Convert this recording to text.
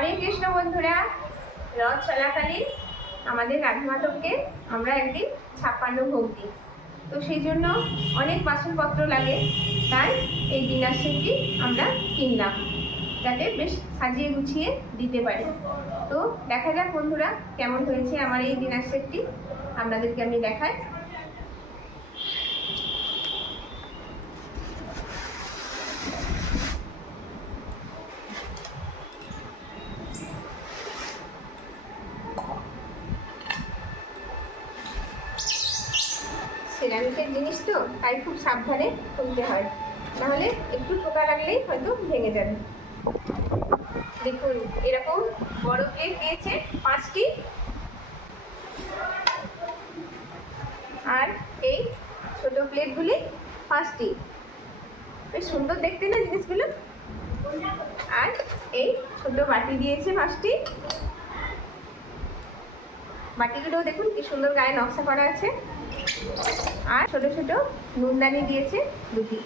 হরে কৃষ্ণ বন্ধুরা, রথ চলাকালীন আমাদের রাধা মাধবকে আমরা একদিন 56 ভোগ দিই। তো সেই জন্য অনেক বাসনপত্র লাগে, তাই এই ডিনার সেটটি আমরা কিনলাম যাতে বেশ সাজিয়ে গুছিয়ে দিতে পারি। তো দেখা যাক বন্ধুরা কেমন হয়েছে আমার এই ডিনার সেটটি, আপনাদেরকে আমি দেখাই। সিরামিকের জিনিস তো, তাই খুব সাবধানে খুলতে হয়, নাহলে একটু ঠোকা লাগলেই হয়তো ভেঙে যাবে। দেখুন এরকম বড় প্লেট দিয়েছে 5টি, আর এই ছোট প্লেটগুলি 5টি। বেশ সুন্দর দেখতে না জিনিসগুলো। আর এই ছোট বাটি দিয়েছে 5টি। বাটিগুলো দেখুন কি সুন্দর গায়ে নকশা করা আছে। আর ছোট ছোট নুনদানি দিয়েছে 2টি।